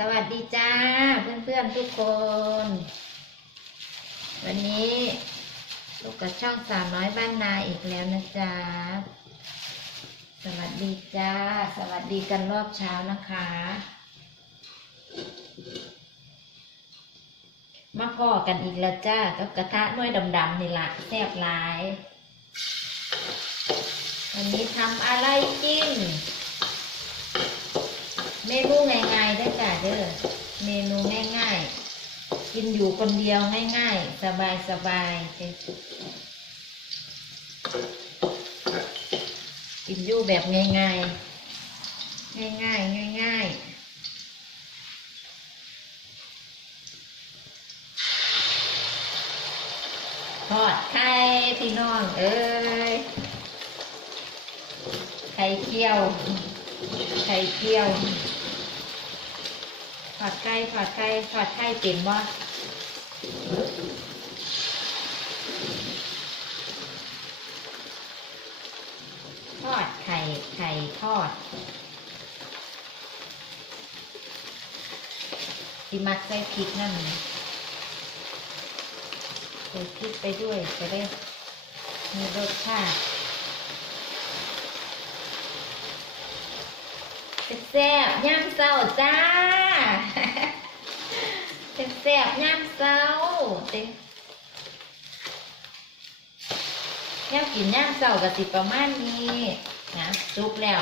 สวัสดีจ้าเพื่อนๆทุกคน วันนี้ลูกกับช่องสามน้อยบ้านนาอีกแล้วนะจ๊ะสวัสดีจ้า สวัสดีกันรอบเช้านะคะ มาพ่อกันอีกแล้วจ้ากับกระทะน้อยดำๆนี่ละแซ่บหลาย วันนี้ทำอะไรกิน เมนูง่ายๆได้จ้ะเด้อเมนูง่ายๆ กินอยู่คนเดียวง่ายๆ สบายๆเด้อกินอยู่แบบง่ายๆ ง่ายๆง่ายๆทอดไข่พี่น้องเอ้ยไข่เจียวไข่เจียว ถอดไข่ถอดไข่ถอดไข่เป็นบ่ทอดไข่ไข่ทอดสิมักใส่พริกนั่นใส่พริกไปด้วยจะได้มีรสชาติแซ่บย่างเศร้าจ้า ซ่บย่างเศร้าเต้ย่างกินย่างเศร้ากับสิประมาณนี้นะสุกแล้ว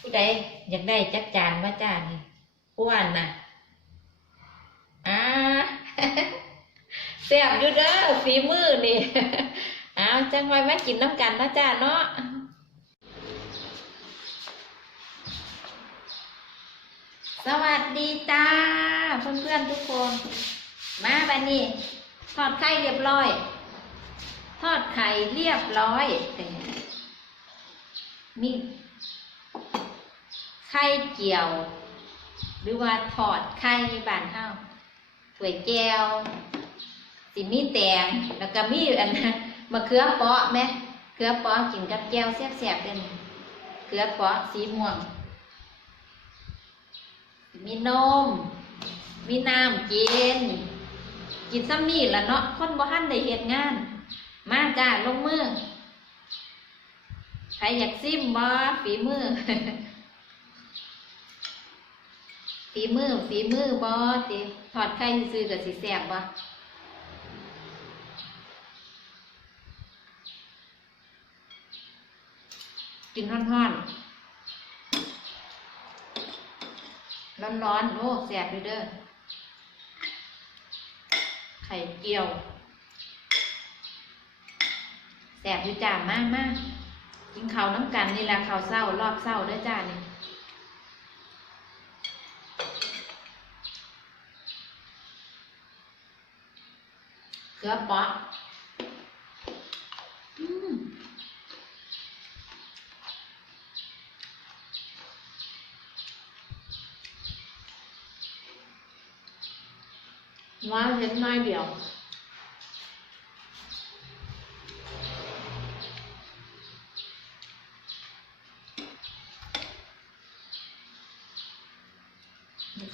ผู้ใดอยากได้จักจานว่าจานนี่อ้วนนะอ่าแซ่บอยู่เด้อฝีมือนี่เอาวจังไว้มากินน้ำกันนะจ้าเนาะ สวัสดีจ้าเพื่อนๆทุกคน มาบันนี้ทอดไข่เรียบร้อย ทอดไข่เรียบร้อยมีไข่เจียว หรือว่าทอดไข่บานเฮาถ้วยแก้วสิมีแตงแล้วก็มีอันนั้นมะเขือเปาะไหมเขือเปาะกินกับแก้วแซ่บๆเป็นเขือเปาะสีม่วง มีนม มีน้ำกินกินซ้ำนี่ละเนาะคนบ่ทันได้เฮ็ดงาน มาจ้าลงมือใครอยากซิมบ่ฝีมือ ฝีมือฝีมือบ่ติทอดไข่ซื้อๆก็สิแซ่บบ่กินร้อนๆ ร้อนๆโอ้แสบเลยเด้อไข่เจียวแสบอยู่จ้ามากมากกินข้าวน้ำกันนี่แหละข้าวเศร้ารอบเศร้าด้อจ้านี่เกลือปาะอืม ว่าเห็นน้อยเดียว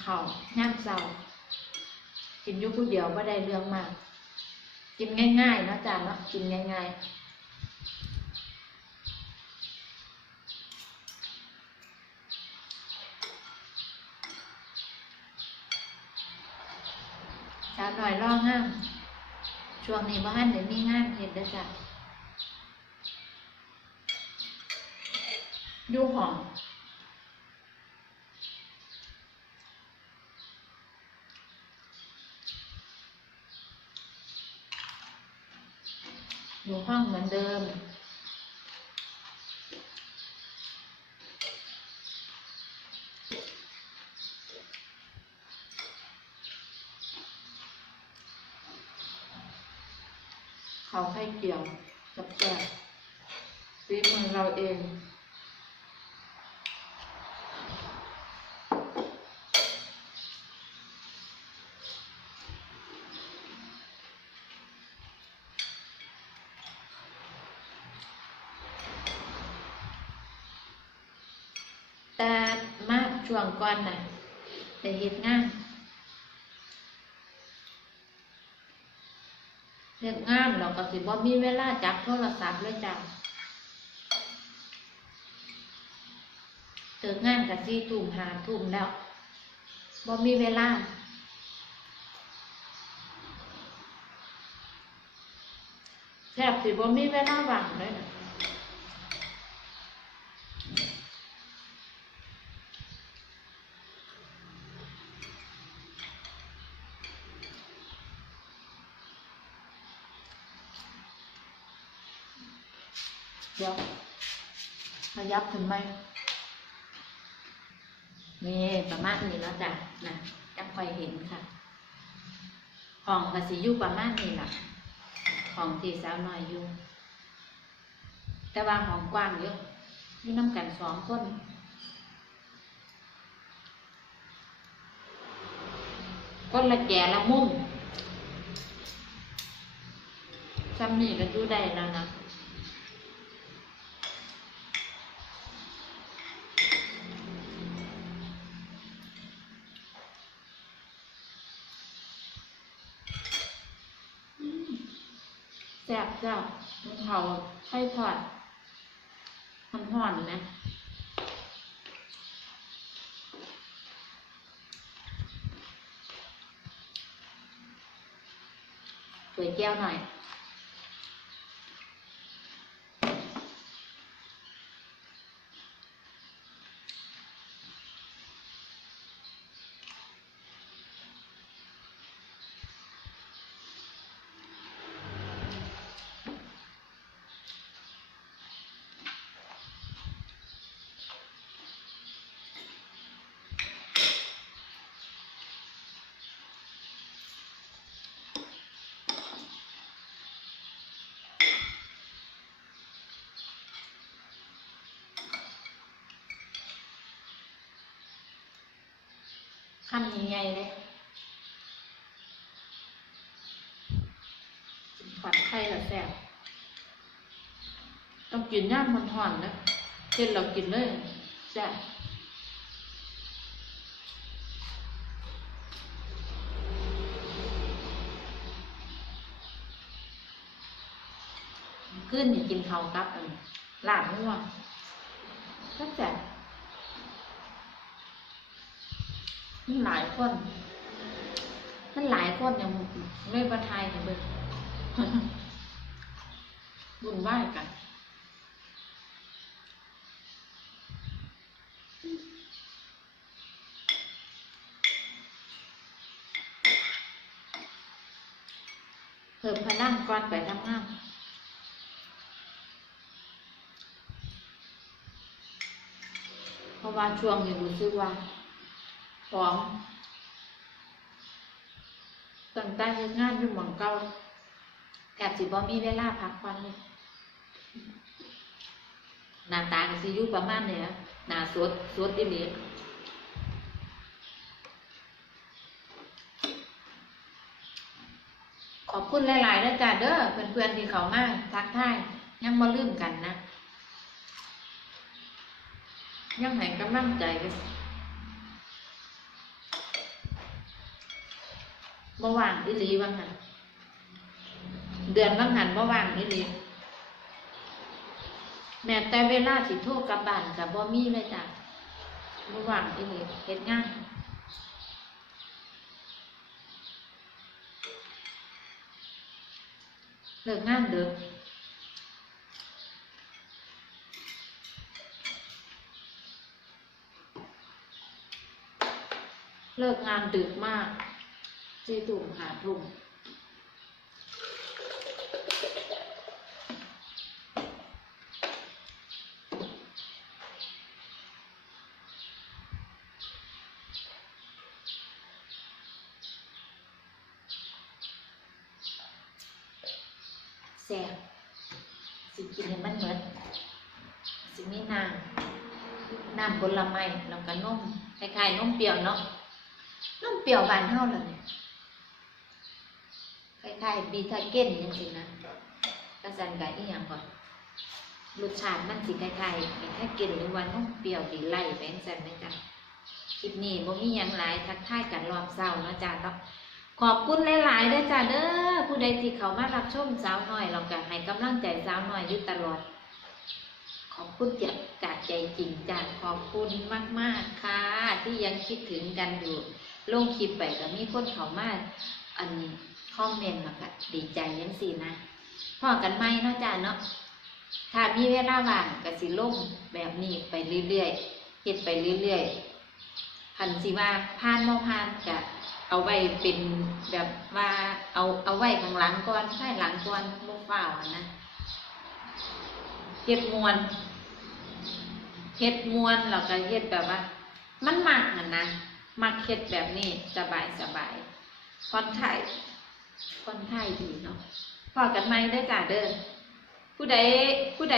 เขาวย่างเศร้ากินยุคผู้เดียวไม่ได้เรื่องมาก กินง่ายๆนะจานเนาะกินง่ายๆ สาวหน่อยร่องห้าม ช่วงนี้บ้านเดี๋ยวมีงานเห็นได้จ้ะดูหอมอยู่ห้องเหมือนเดิม เขาให้เกี่ยวกับแกบฝีมือเราเองแต่มาช่วงก่อนน่ะแต่เฮ็ดงาน เฮ็ดงานเราก็สิบ่มีเวลาจับโทรศัพท์เลยจ้ะเติกงานกับที่ทุ่มหาทุ่มแล้วบ่มีเวลาแทบสิบ่มีเวลาว่างเลยนะ เดี๋ยวขยับถึงไหมนี่ประมาณนี้แล้วจ้ะนะจังคอยเห็นค่ะห้องก็สิอยู่ประมาณนี้แหละของที่สาวน้อยอยู่ แต่ว่าห้องกว้างเยอะอยู่น้ำกันสองคนคนละแก่ละมุมซ้ำนี่ก็อยู่ได้แล้วนะ แซ่บจ้ะมันเผาไส้ผัดมันห่อนนะสวยแก้วหน่อย คำใหญ่ๆเลยผัดไข่ละแซ่บต้องกินย่ามมันหอนนะเช่นเรากินเลยแซ่บขึ้นกินเขาวกับลาบง่วงก็แซ่บ มันหลายคนมันหลายคนยังไม่ประทายกันเบิดบุญไหว้กันเพิ่มพลังก่อนไปทำงานเพราะว่าช่วงนี้รู้สึกว่า พร้อมตั้งแต่เฮ็ดงานอยู่หม่องเก่าแทบสิบ่มีเวลาพักผ่อนเลยหน้าตาก็สิอยู่ประมาณเนี้ยหน้าสดสดอีหลีขอบคุณหลายๆนะจ๊ะเด้อเพื่อนๆที่เขามาทักทายยังบ่ลืมกันนะ ยังให้กำลังใจกัน บ่ว่างอีหลีว่างหันเดือนว่างหันบ่ว่างอีหลีแม้แต่เวลาสิโทรกลับบ้านกับบ่มีเลยจ้ะบ่ว่างอีหลีเฮ็ดงานเลิกงานเด้อเลิกงานดึกมาก สี่ถุงหาถุงแซ่บสิกินให้มันเหมือนสิมีน้ำน้ำผลไม้แล้วก็นมคล้ายๆนมเปรี้ยวเนาะนมเปรี้ยวบานเท่าเลยเนี่ย คล้ายๆบีทาเก้นจังซี่นะกระสันกับอีหยังก่อนรสชาติมันสิคล้ายๆบีทาเก้นหรือว่าน้องเปรี้ยวดีไล่แบงซันนะจ๊ะคลิปนี้บ่มีหยังหลายทักทายกันรอบเช้าเนาะจ้าเนาะขอบคุณหลายๆด้อจ้าเด้อผู้ใดที่เขามารับชมสาวน้อยเราก็ให้กำลังใจสาวน้อยอยู่ตลอด ขอบคุณจากจากใจจริงจ้าขอบคุณมากๆค่ะ ที่ยังคิดถึงกันอยู่ลงคลิปไปก็มีคนเขามาอัน อมเมนต์แล้วก็ดีใจยังสินะพ่อกันไหมเนาะจ้าเนาะถ้ามีเวลาว่างก็สิลงแบบนี้ไปเรื่อยๆเฮ็ดไปเรื่อยๆพันสิว่าผ่านบ่ผ่านก็เอาไว้เป็นแบบว่าเอาเอาไว้ข้างหลังก่อนภายหลังก่อนบ่ฟ้าวนะเฮ็ดมวนเฮ็ดมวนแล้วก็เฮ็ดแบบว่า มันมักน่ะนะมักเฮ็ดแบบนี้สบายสบายผ่อนคลาย ค่อนข้ายดีเนาะพอกันไหมได้จ้าเด้อผู้ใดผู้ใด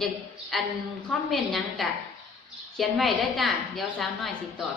อยากอันคอมเมนต์ยังกะเขียนไว้ได้จ้าเดี๋ยวสาวน้อยสิตอบ